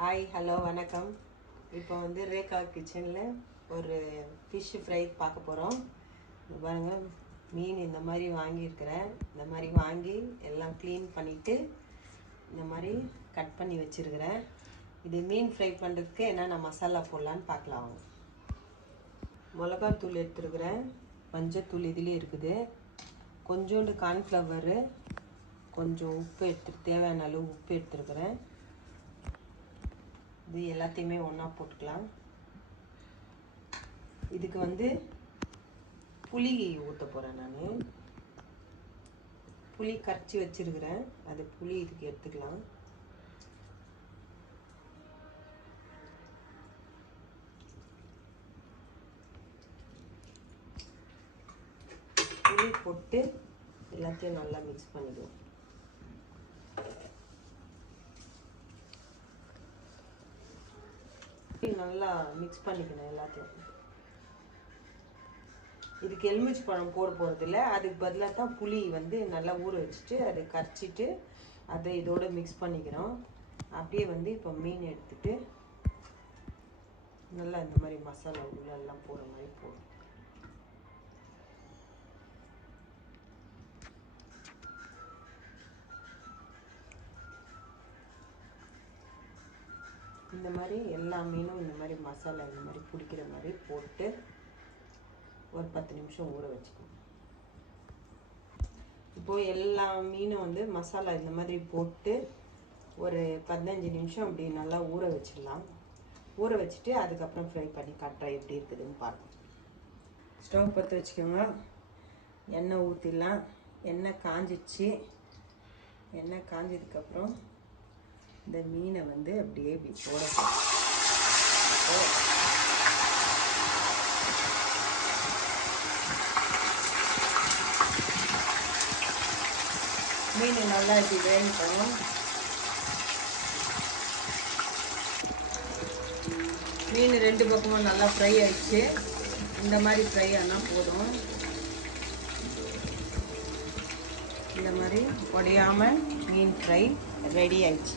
Hi hello வணக்கம். இப்போ வந்து ரேகா கிச்சனில் ஒரு ஃபிஷ் ஃப்ரை பார்க்க போகிறோம் பாருங்கள் மீன் இந்த மாதிரி வாங்கியிருக்கிறேன் இந்த மாதிரி வாங்கி எல்லாம் க்ளீன் பண்ணிவிட்டு இந்த மாதிரி கட் பண்ணி வச்சுருக்கிறேன் இது மீன் ஃப்ரை பண்ணுறதுக்கு என்னென்ன மசாலா போடலான்னு பார்க்கலாம். மிளகாத்தூள் எடுத்துருக்குறேன் மஞ்சத்தூள் இதுலேயும் இருக்குது. கொஞ்சோண்டு கார்ன்ஃப்ளவரு கொஞ்சம் உப்பு எடுத்து தேவையான அளவு உப்பு எடுத்துருக்குறேன். இது எல்லாத்தையுமே ஒன்றா போட்டுக்கலாம். இதுக்கு வந்து புளி ஊற்ற போகிறேன் நான். புளி கரைச்சி வச்சுருக்கிறேன். அது புளி இதுக்கு எடுத்துக்கலாம். புளி போட்டு எல்லாத்தையும் நல்லா மிக்ஸ் பண்ணிடுவோம். நல்லா மிக்ஸ் பண்ணிக்கணும் எல்லாத்தையும். இதுக்கு எலுமிச்சை பழம் போட போகிறதில்ல அதுக்கு பதிலாக தான் புளி வந்து நல்லா ஊற வச்சுட்டு அதை கரைச்சிட்டு அதை இதோடு மிக்ஸ் பண்ணிக்கிறோம் அப்படியே வந்து இப்போ மீன் எடுத்துட்டு நல்லா இந்த மாதிரி மசாலா உள்ளெல்லாம் போகிற மாதிரி போடும் இந்த மாதிரி எல்லா மீனும் இந்த மாதிரி மசாலா இந்த மாதிரி பிடிக்கிற மாதிரி போட்டு ஒரு பத்து நிமிஷம் ஊற வச்சுக்கணும். இப்போது எல்லா மீனும் வந்து மசாலா இந்த மாதிரி போட்டு ஒரு பதினஞ்சு நிமிஷம் அப்படி நல்லா ஊற வச்சிடலாம். ஊற வச்சுட்டு அதுக்கப்புறம் ஃப்ரை பண்ணி காட்டுறேன் எப்படி இருக்குதுன்னு பார்ப்போம். ஸ்டவ் பற்ற வச்சுக்கோங்க. எண்ணெய் ஊற்றிடலாம் எண்ணெய் காஞ்சிச்சு. எண்ணெய் காஞ்சதுக்கப்புறம் இந்த மீனை வந்து அப்படியே இப்படி போட மீன் நல்லா இப்படி வேகட்டும். மீன் ரெண்டு பக்கமும் நல்லா ஃப்ரை ஆயிடுச்சு. இந்த மாதிரி ஃப்ரை ஆனால் போதும். இந்த மாதிரி உடையாமல் மீன் ஃப்ரை ரெடி ஆயிடுச்சு.